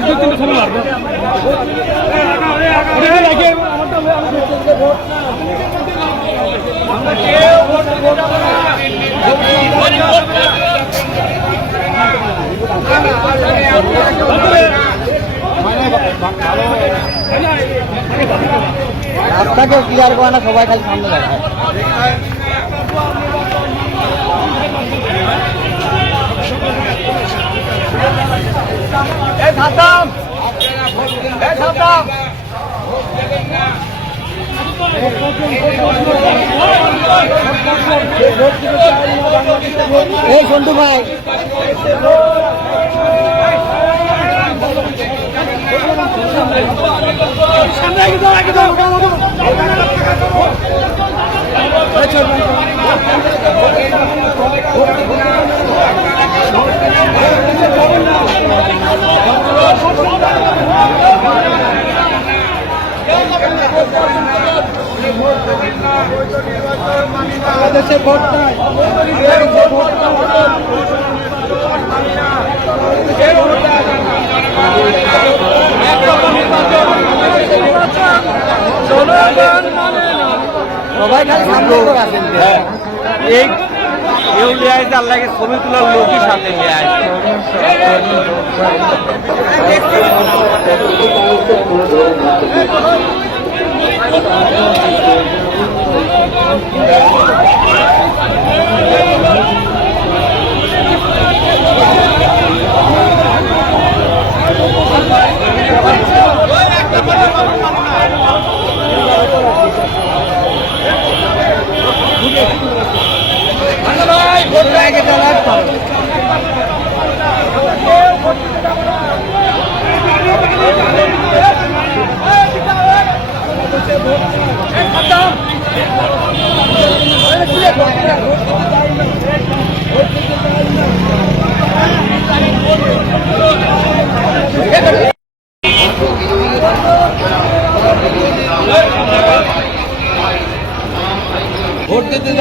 দু তিনটে ছবি মারবে রাস্তাকে ক্লিয়ার করে না সবাই খালি সামনে দেখায় সন্টু ভাই। সামনে দাও আগে দাও বাংলাদেশে ভোট নাই বাংলাদেশে ভোট করে আছেন এই কেউ লিয়ে আসছে আল্লাহকে ছবি তোলার লোকই সাথে নিয়ে আসছে দিতে যায় না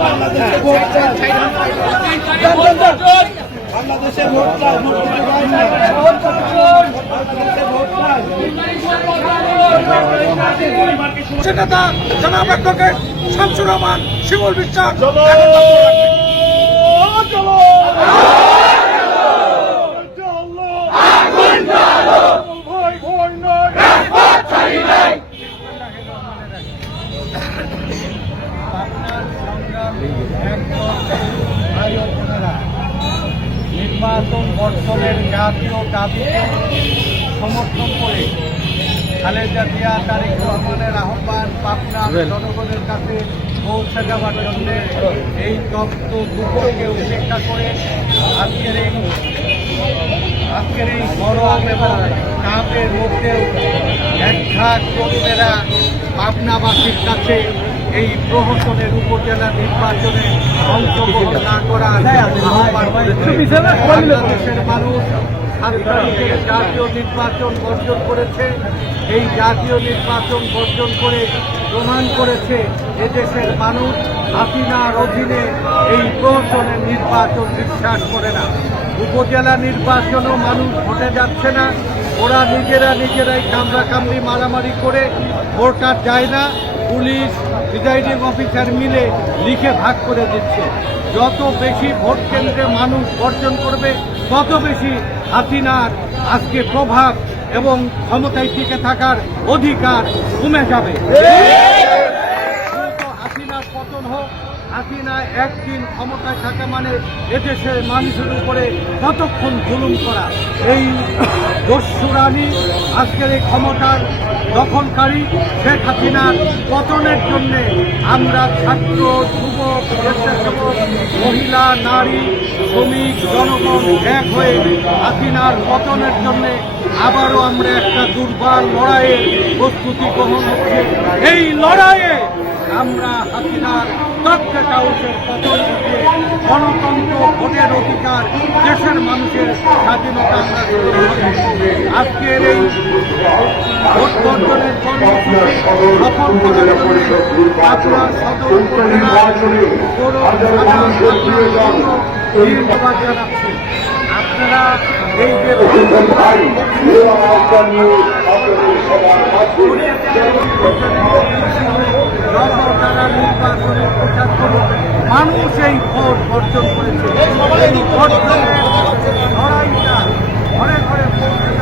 বাংলাদেশে ভোট চাই জনাব অ্যাডভোকেট শামসুর রহমান শিমুল বিশ্বাস নির্বাচন বর্ষণের জাতীয় দাবিকে সমর্থন করে খালেদা জিয়া তারেক রহমানের আহ্বান পাবনার জনগণের কাছে পৌঁছে যাওয়ার জন্য এই তত্ত্ব দুপুরকে উপেক্ষা করে আজকের এই আজকের এই গরম এবং কাপের মধ্যেও একঘাট তরুণেরা পাবনাবাসীর কাছে এই প্রহসনের উপজেলা নির্বাচনে অংশগ্রহণ না করা বাংলাদেশের মানুষ জাতীয় নির্বাচন বর্জন করেছে। এই জাতীয় নির্বাচন বর্জন করে প্রমাণ করেছে এদেশের মানুষ। হাসিনার অধীনে এই প্রহসনের নির্বাচন বিশ্বাস করে না। উপজেলা নির্বাচনও মানুষ ভোটে যাচ্ছে না। ওরা নিজেরা নিজেরাই কামড়াকামড়ি, মারামারি করে ভোটার যায় না। পুলিশ প্রিজাইডিং অফিসার মিলে লিখে ভাগ করে দিচ্ছে। যত বেশি ভোট কেন্দ্রে মানুষ বর্জন করবে তত বেশি হাসিনার আজকে প্রভাব এবং ক্ষমতায় টিকে থাকার অধিকার কমে যাবে। হাসিনার পতন হোক হাসিনা একদিন ক্ষমতায় থাকা মানে এদেশের মানুষের উপরে কতক্ষণ জুলুম করা? এই দস্যুরানি আজকের এই ক্ষমতার দখলকারী শেখ হাসিনার পতনের জন্য আমরা ছাত্র যুব যুবক, স্বেচ্ছাসেবক, মহিলা, নারী, শ্রমিক, জনগণ এক হয়ে হাসিনার পতনের জন্য আবারও আমরা একটা দুর্বার লড়াইয়ের প্রস্তুতি গ্রহণ হচ্ছে এই লড়াইয়ে আমরা হাসিনার তথ্য হাউসের পতন ঘটিয়ে গণতন্ত্র ভোটের অধিকার দেশের মানুষের স্বাধীনতা আমরা আজকের এই ভোট বর্জনের কর্মসূচি সফল করার জন্য আপনার সদর ধন্যবাদ জানাচ্ছি। আপনারা এই যে তারা নির্বাচনে প্রচার করুন মানুষ এই ভোট বর্জন করেছে ঘরে ঘরে পৌঁছে।